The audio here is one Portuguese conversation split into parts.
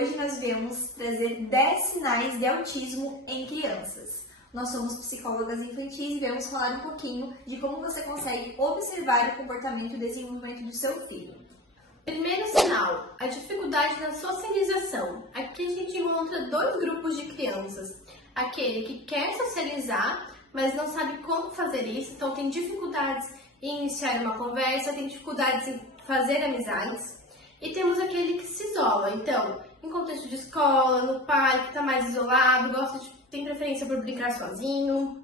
Hoje nós viemos trazer 10 sinais de autismo em crianças. Nós somos psicólogas infantis e viemos falar um pouquinho de como você consegue observar o comportamento e o desenvolvimento do seu filho. Primeiro sinal, a dificuldade na socialização. Aqui a gente encontra dois grupos de crianças. Aquele que quer socializar, mas não sabe como fazer isso, então tem dificuldades em iniciar uma conversa, tem dificuldades em fazer amizades. E temos aquele que se isola, então, em contexto de escola, no parque, está mais isolado, tem preferência por brincar sozinho.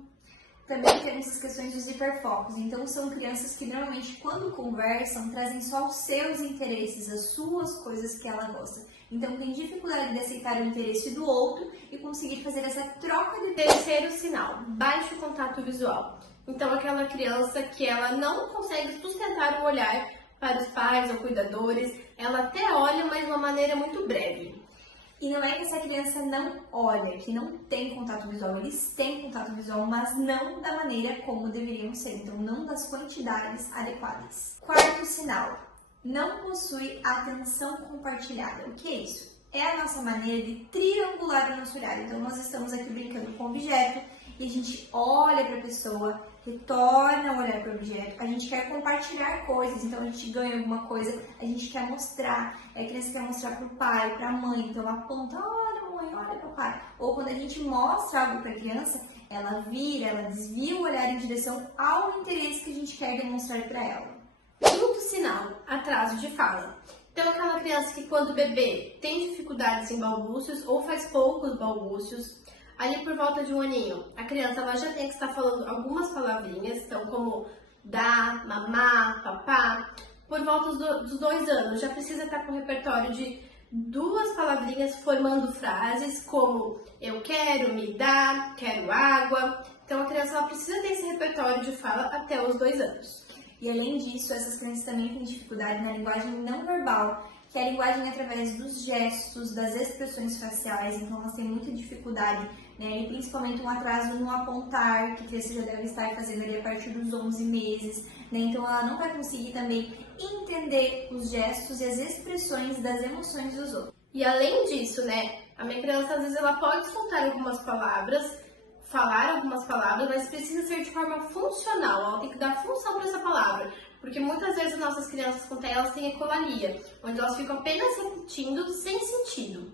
Também temos as questões dos hiperfocos, então são crianças que normalmente quando conversam trazem só os seus interesses, as suas coisas que ela gosta. Então tem dificuldade de aceitar o interesse do outro e conseguir fazer essa troca de... Terceiro sinal, baixo contato visual. Então aquela criança que ela não consegue sustentar o olhar para os pais ou cuidadores, ela até olha, mas de uma maneira muito breve. E não é que essa criança não olha, que não tem contato visual, eles têm contato visual, mas não da maneira como deveriam ser, então não das quantidades adequadas. Quarto sinal, não possui atenção compartilhada. O que é isso? É a nossa maneira de triangular o nosso olhar. Então nós estamos aqui brincando com o objeto e a gente olha para a pessoa, retorna o olhar para o objeto, a gente quer compartilhar coisas, então a gente ganha alguma coisa, a gente quer mostrar, a criança quer mostrar para o pai, para a mãe, então aponta, olha mãe, olha papai. Ou quando a gente mostra algo para a criança, ela vira, ela desvia o olhar em direção ao interesse que a gente quer demonstrar para ela. Quinto sinal, atraso de fala. Então aquela criança que quando bebê tem dificuldades em balbúcios ou faz poucos balbúcios, ali por volta de um aninho, a criança ela já tem que estar falando algumas palavrinhas, então como dá, mamá, papá. Por volta dos 2 anos, já precisa estar com o repertório de 2 palavrinhas formando frases como eu quero, me dá, quero água. Então a criança ela precisa ter esse repertório de fala até os 2 anos. E além disso, essas crianças também têm dificuldade na linguagem não verbal, que é a linguagem através dos gestos, das expressões faciais, então elas têm muita dificuldade, né? E principalmente um atraso no apontar, que a criança já deve estar fazendo ali a partir dos 11 meses, né? Então ela não vai conseguir também entender os gestos e as expressões das emoções dos outros. E além disso, né, a minha criança às vezes ela pode soltar algumas palavras, falar algumas palavras, mas precisa ser de forma funcional, ela tem que dar função para essa palavra, porque muitas vezes as nossas crianças com TEA, elas têm ecolalia, onde elas ficam apenas repetindo sem sentido.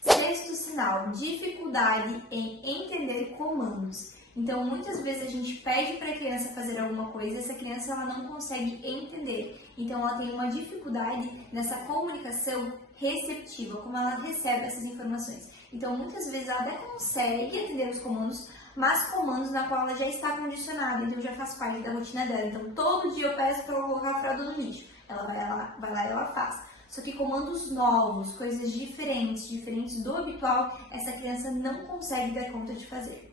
Sexto sinal, dificuldade em entender comandos. Então, muitas vezes a gente pede para a criança fazer alguma coisa e essa criança ela não consegue entender. Então, ela tem uma dificuldade nessa comunicação receptiva, como ela recebe essas informações. Então, muitas vezes ela até consegue entender os comandos, mas comandos na qual ela já está condicionada, então já faz parte da rotina dela. Então, todo dia eu peço para ela colocar a fralda no lixo. Ela vai lá e ela faz. Só que comandos novos, coisas diferentes do habitual, essa criança não consegue dar conta de fazer.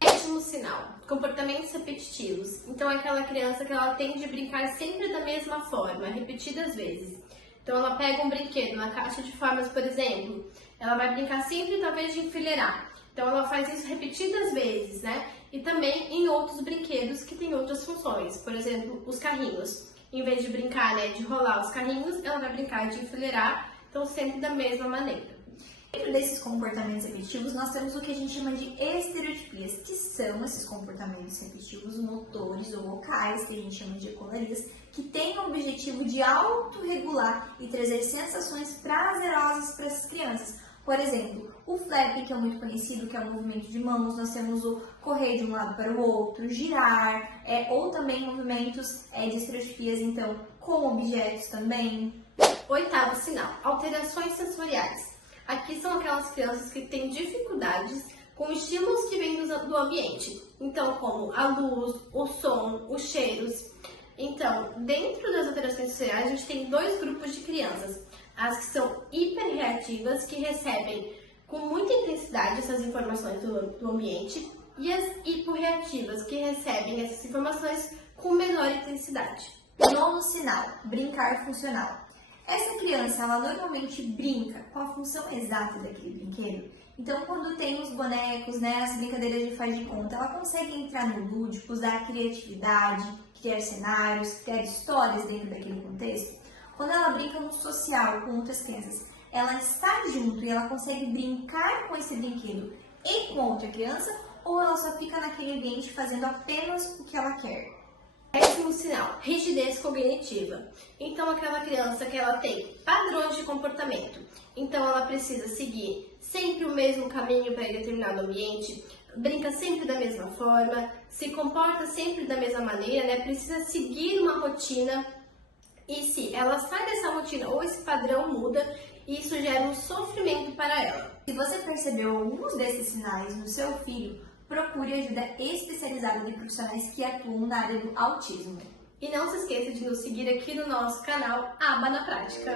Sétimo sinal, comportamentos repetitivos. Então é aquela criança que ela tende a brincar sempre da mesma forma, repetidas vezes. Então ela pega um brinquedo, uma caixa de formas, por exemplo, ela vai brincar sempre talvez de enfileirar. Então ela faz isso repetidas vezes, né? E também em outros brinquedos que têm outras funções, por exemplo, os carrinhos. Em vez de brincar, né, de rolar os carrinhos, ela vai brincar de enfileirar, então sempre da mesma maneira. Dentro desses comportamentos repetitivos, nós temos o que a gente chama de estereotipias, que são esses comportamentos repetitivos motores ou vocais, que a gente chama de ecolarias, que têm o objetivo de autorregular e trazer sensações prazerosas para essas crianças. Por exemplo, o flap, que é muito conhecido, que é o movimento de mãos, nós temos o correr de um lado para o outro, girar, ou também movimentos de estereotipias, então, com objetos também. Oitavo sinal, alterações sensoriais. Aqui são aquelas crianças que têm dificuldades com estímulos que vêm do ambiente. Então, como a luz, o som, os cheiros. Então, dentro das alterações sensoriais, a gente tem 2 grupos de crianças. As que são hiperreativas, que recebem com muita intensidade essas informações do ambiente. E as hiporreativas, que recebem essas informações com menor intensidade. Nono sinal, brincar funcional. Essa criança, ela normalmente brinca com a função exata daquele brinquedo. Então, quando tem os bonecos, né, as brincadeiras de faz de conta, ela consegue entrar no lúdico, usar a criatividade, criar cenários, criar histórias dentro daquele contexto. Quando ela brinca no social com outras crianças, ela está junto e ela consegue brincar com esse brinquedo e com outra criança, ou ela só fica naquele ambiente fazendo apenas o que ela quer? Décimo sinal, rigidez cognitiva. Então, aquela criança que ela tem padrões de comportamento, então ela precisa seguir sempre o mesmo caminho para determinado ambiente, brinca sempre da mesma forma, se comporta sempre da mesma maneira, né? Precisa seguir uma rotina. E se ela sai dessa rotina ou esse padrão muda, isso gera um sofrimento para ela. Se você percebeu alguns desses sinais no seu filho, procure ajuda especializada de profissionais que atuam na área do autismo. E não se esqueça de nos seguir aqui no nosso canal Aba na Prática.